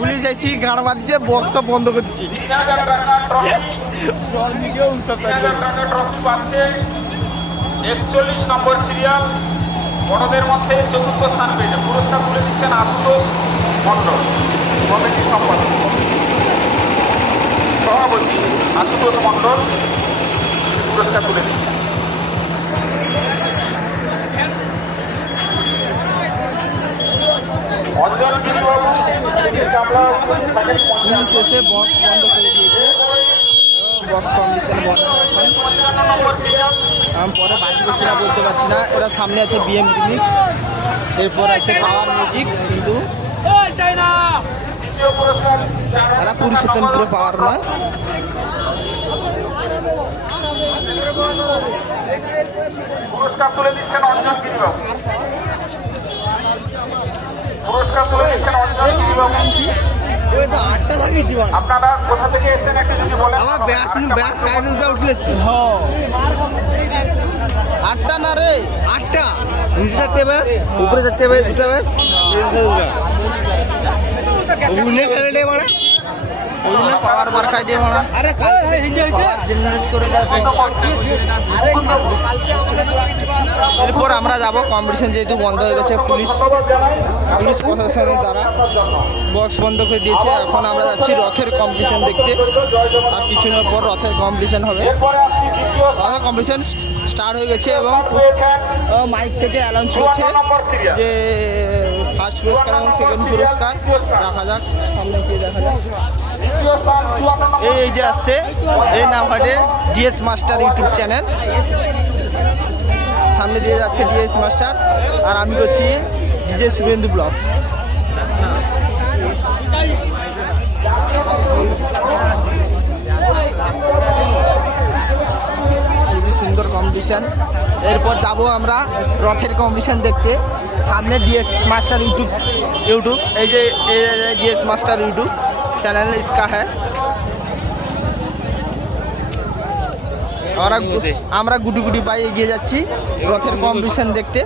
Police এসে গান মারছে, বক্স সব বন্ধ করতেছি। ট্রফি 41 নম্বর সিরিয়াল বড়দের মধ্যে চতুর্থ স্থান পেয়েছে। পুরস্কার তুলে দিচ্ছেন আশুতোষ মণ্ডল, কমিটি সম্পাদক সভাপতি আশুতোষ মণ্ডল পুরস্কার তুলে দিচ্ছেন। অঞ্জন গিরিবাবু পুলিশ এসে বক্স বন্ধ করে দিয়েছে, বক্স কম্পিটিশন বন্ধ। আমি পরে বাঁচবো কিনা বলতে পারছি না। এরা সামনে আছে বিএম রিমিক্স, এরপর আছে পাওয়ার মিউজিক, কিন্তু এরা পুরুষোত্তমপুরে পাওয়ার নয়। পুরস্কার তুলে দিচ্ছেন অঞ্জন গিরিবাবু। পুরস্কার তুলে দিচ্ছেন অঞ্জন গিরিবাবু। আপনারা কোথা থেকে এসেছেন একটু যদি বলেন। আমার ব্যাস কাইনুটা উঠলেছি। আটটা না রে, আটটা, নিচে চারটে ব্যাস, উপরে চারটে ব্যাস, দুটা ব্যাস, মানে পাওয়ার বারকায় দিয়ে মারা। জেনারেট করে এরপর আমরা যাব কম্পিটিশন, যেহেতু বন্ধ হয়ে গেছে পুলিশ প্রশাসনের দ্বারা বক্স বন্ধ করে দিয়েছে। এখন আমরা যাচ্ছি রথের কম্পিটিশন দেখতে, আর কিছুদিন পর রথের কম্পিটিশন হবে। রথের কম্পিটিশন স্টার্ট হয়ে গেছে এবং মাইক থেকে অ্যানাউন্স করছে যে ফার্স্ট পুরস্কার এবং সেকেন্ড পুরস্কার। দেখা যাক সামনে গিয়ে দেখা যাক। এই যে আসছে, এই নাম্বারে ডিএস মাস্টার ইউটিউব চ্যানেল, সামনে দিয়ে যাচ্ছে ডিএস মাস্টার, আর আমি করছি ডিজে শুভেন্দু ব্লগস। খুবই সুন্দর কম্পিটিশান। এরপর যাব আমরা রথের কম্পিটিশান দেখতে। সামনে ডিএস मास्टर यूट्यूब এই যে ডিএস मास्टर यूट्यूब चैनल इसका है। আমরা গুটি গুটি পায়ে এগিয়ে যাচ্ছি রথের কম্পিটিশান দেখতে।